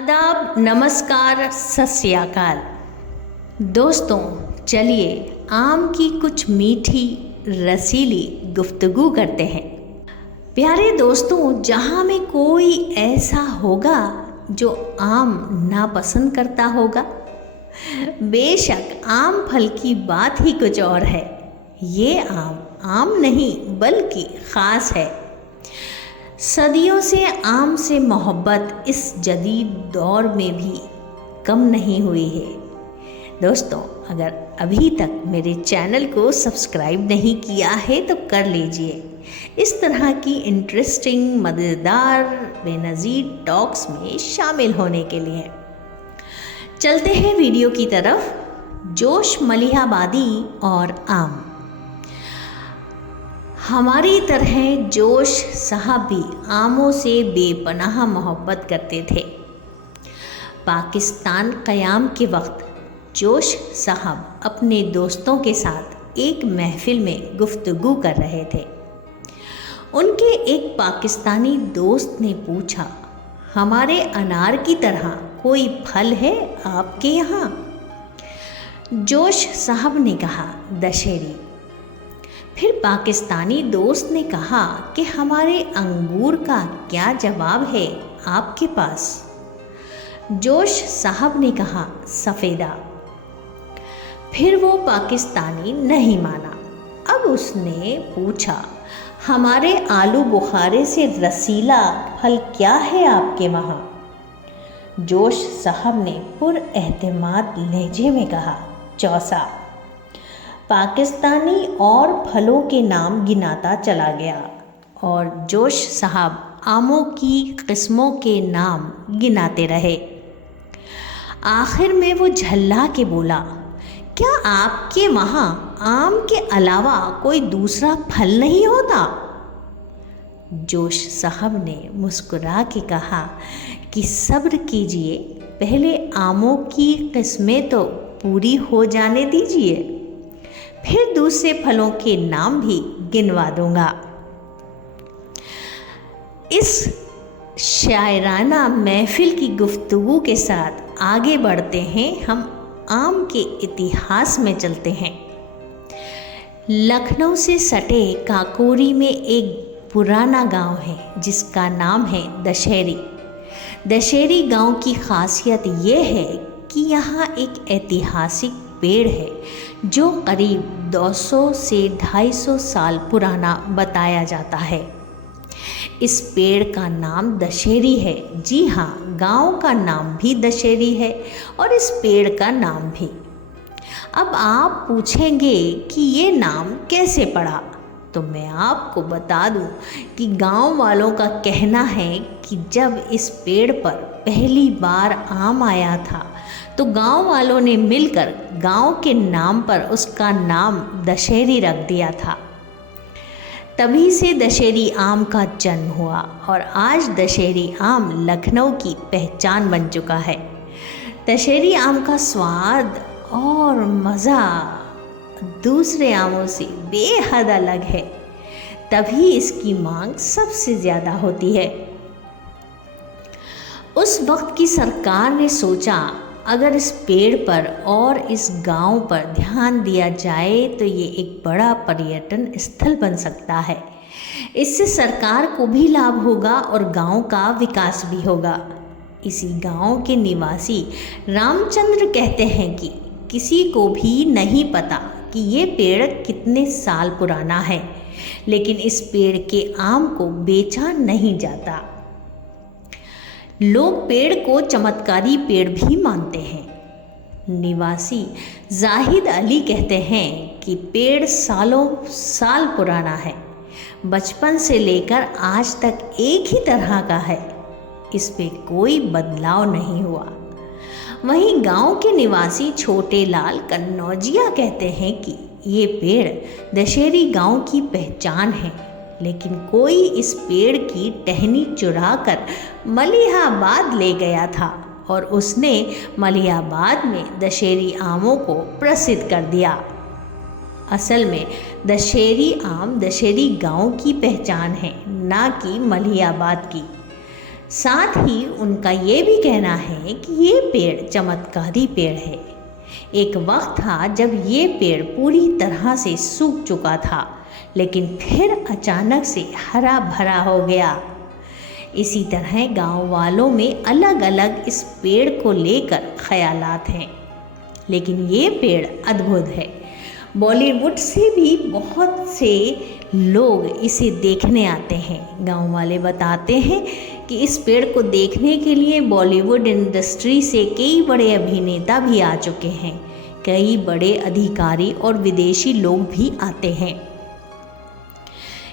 आदाब, नमस्कार, सत श्री अकाल। दोस्तों, चलिए आम की कुछ मीठी रसीली गुफ्तगू करते हैं। प्यारे दोस्तों, जहाँ में कोई ऐसा होगा जो आम नापसंद करता होगा। बेशक आम फल की बात ही कुछ और है। ये आम नहीं बल्कि ख़ास है। सदियों से आम से मोहब्बत इस जदीद दौर में भी कम नहीं हुई है। दोस्तों, अगर अभी तक मेरे चैनल को सब्सक्राइब नहीं किया है तो कर लीजिए, इस तरह की इंटरेस्टिंग, मज़ेदार, बेनज़ीर टॉक्स में शामिल होने के लिए। चलते हैं वीडियो की तरफ। जोश मलिहाबादी और आम। हमारी तरह जोश साहब भी आमों से बेपनाह मोहब्बत करते थे। पाकिस्तान क़याम के वक्त जोश साहब अपने दोस्तों के साथ एक महफिल में गुफ्तगू कर रहे थे। उनके एक पाकिस्तानी दोस्त ने पूछा, हमारे अनार की तरह कोई फल है आपके यहाँ? जोश साहब ने कहा, दशहरी। फिर पाकिस्तानी दोस्त ने कहा कि हमारे अंगूर का क्या जवाब है आपके पास? जोश साहब ने कहा, सफ़ेदा। फिर वो पाकिस्तानी नहीं माना। अब उसने पूछा, हमारे आलू बुखारे से रसीला फल क्या है आपके वहाँ? जोश साहब ने पुरएहतमाद लहजे में कहा, चौसा। पाकिस्तानी और फलों के नाम गिनाता चला गया और जोश साहब आमों की किस्मों के नाम गिनाते रहे। आखिर में वो झल्ला के बोला, क्या आपके वहाँ आम के अलावा कोई दूसरा फल नहीं होता? जोश साहब ने मुस्कुरा के कहा कि सब्र कीजिए, पहले आमों की किस्में तो पूरी हो जाने दीजिए, फिर दूसरे फलों के नाम भी गिनवा दूंगा। इस शायराना महफिल की गुफ्तगू के साथ आगे बढ़ते हैं। हम आम के इतिहास में चलते हैं। लखनऊ से सटे काकोरी में एक पुराना गांव है जिसका नाम है दशहरी। दशहरी गांव की खासियत ये है कि यहाँ एक ऐतिहासिक पेड़ है जो करीब 200 से 250 साल पुराना बताया जाता है। इस पेड़ का नाम दशहरी है। जी हाँ, गांव का नाम भी दशहरी है और इस पेड़ का नाम भी। अब आप पूछेंगे कि ये नाम कैसे पड़ा, तो मैं आपको बता दूं कि गांव वालों का कहना है कि जब इस पेड़ पर पहली बार आम आया था तो गांव वालों ने मिलकर गांव के नाम पर उसका नाम दशहरी रख दिया था। तभी से दशहरी आम का जन्म हुआ और आज दशहरी आम लखनऊ की पहचान बन चुका है। दशहरी आम का स्वाद और मज़ा दूसरे आमों से बेहद अलग है, तभी इसकी मांग सबसे ज़्यादा होती है। उस वक्त की सरकार ने सोचा, अगर इस पेड़ पर और इस गांव पर ध्यान दिया जाए तो ये एक बड़ा पर्यटन स्थल बन सकता है। इससे सरकार को भी लाभ होगा और गांव का विकास भी होगा। इसी गांव के निवासी रामचंद्र कहते हैं कि किसी को भी नहीं पता कि ये पेड़ कितने साल पुराना है, लेकिन इस पेड़ के आम को बेचा नहीं जाता। लोग पेड़ को चमत्कारी पेड़ भी मानते हैं। निवासी जाहिद अली कहते हैं कि पेड़ सालों साल पुराना है, बचपन से लेकर आज तक एक ही तरह का है, इस पे कोई बदलाव नहीं हुआ। वहीं गांव के निवासी छोटे लाल कन्नौजिया कहते हैं कि ये पेड़ दशहरी गांव की पहचान है, लेकिन कोई इस पेड़ की टहनी चुरा कर मलिहाबाद ले गया था और उसने मलिहाबाद में दशहरी आमों को प्रसिद्ध कर दिया। असल में दशहरी आम दशहरी गांव की पहचान है, ना कि मलिहाबाद की। साथ ही उनका ये भी कहना है कि ये पेड़ चमत्कारी पेड़ है। एक वक्त था जब ये पेड़ पूरी तरह से सूख चुका था, लेकिन फिर अचानक से हरा भरा हो गया। इसी तरह गांव वालों में अलग अलग इस पेड़ को लेकर ख्यालात हैं, लेकिन ये पेड़ अद्भुत है। बॉलीवुड से भी बहुत से लोग इसे देखने आते हैं। गांव वाले बताते हैं कि इस पेड़ को देखने के लिए बॉलीवुड इंडस्ट्री से कई बड़े अभिनेता भी आ चुके हैं। कई बड़े अधिकारी और विदेशी लोग भी आते हैं,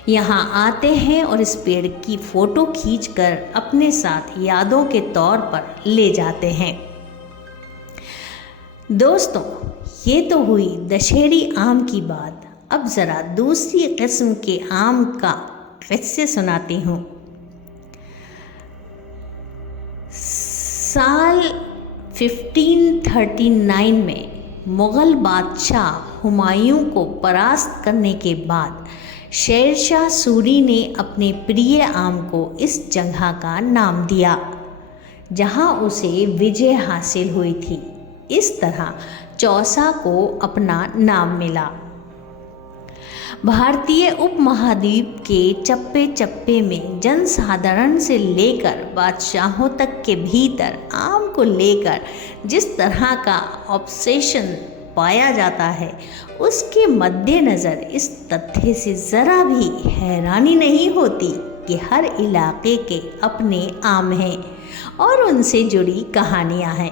यहाँ आते हैं और इस पेड़ की फ़ोटो खींचकर अपने साथ यादों के तौर पर ले जाते हैं। दोस्तों, ये तो हुई दशहरी आम की बात। अब ज़रा दूसरी किस्म के आम का किस्से सुनाती हूँ। साल 1539 में मुग़ल बादशाह हुमायूं को परास्त करने के बाद शेरशाह सूरी ने अपने प्रिय आम को इस जगह का नाम दिया जहां उसे विजय हासिल हुई थी। इस तरह चौसा को अपना नाम मिला। भारतीय उपमहाद्वीप के चप्पे चप्पे में जनसाधारण से लेकर बादशाहों तक के भीतर आम को लेकर जिस तरह का ऑब्सेशन पाया जाता है, उसके मद्देनज़र इस तथ्य से ज़रा भी हैरानी नहीं होती कि हर इलाके के अपने आम हैं और उनसे जुड़ी कहानियाँ हैं।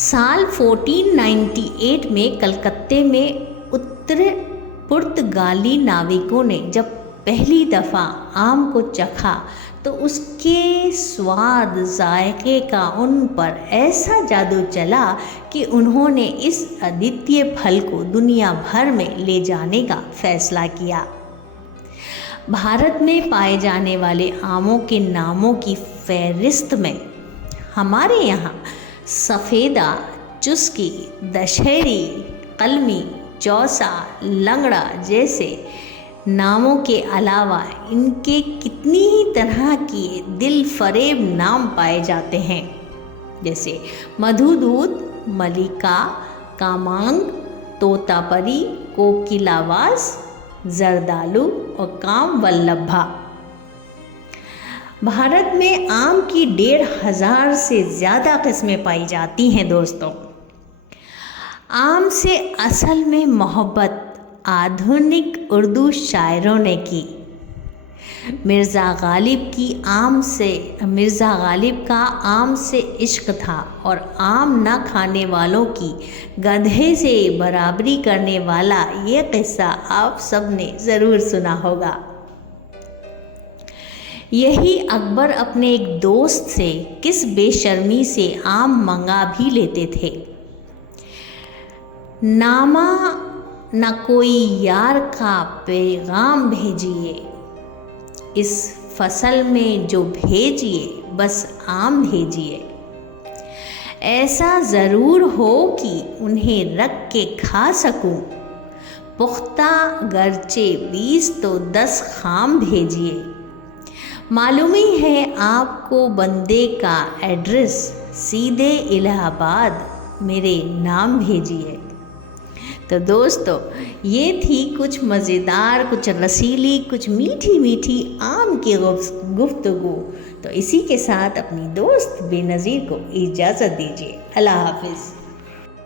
साल 1498 में कलकत्ते में उत्तरी पुर्तगाली नाविकों ने जब पहली दफ़ा आम को चखा तो उसके स्वाद जायके का उन पर ऐसा जादू चला कि उन्होंने इस अद्वितीय फल को दुनिया भर में ले जाने का फैसला किया। भारत में पाए जाने वाले आमों के नामों की फहरिस्त में हमारे यहाँ सफ़ेदा, चुस्की, दशहरी, कलमी, चौसा, लंगड़ा जैसे नामों के अलावा इनके कितनी ही तरह के दिल फरेब नाम पाए जाते हैं, जैसे मधुदूत, मलिका, कामांग, तोतापरी, कोकिलावास, जरदालू और कामवल्लभा। भारत में आम की 1500 से ज़्यादा किस्में पाई जाती हैं। दोस्तों, आम से असल में मोहब्बत आधुनिक उर्दू शायरों ने की। मिर्ज़ा गालिब का आम से इश्क था और आम न खाने वालों की गधे से बराबरी करने वाला ये किस्सा आप सब ने ज़रूर सुना होगा। यही अकबर अपने एक दोस्त से किस बेशर्मी से आम मंगा भी लेते थे। नामा न कोई यार का पैगाम भेजिए, इस फसल में जो भेजिए बस आम भेजिए। ऐसा ज़रूर हो कि उन्हें रख के खा सकूं, पुख्ता गरचे 20 तो 10 खाम भेजिए। मालूम ही है आपको बंदे का एड्रेस, सीधे इलाहाबाद मेरे नाम भेजिए। तो दोस्तों, ये थी कुछ मज़ेदार, कुछ रसीली, कुछ मीठी मीठी आम की गुफ्तगू। तो इसी के साथ अपनी दोस्त बेनज़ीर को इजाज़त दीजिए। अल्लाह हाफ़िज़।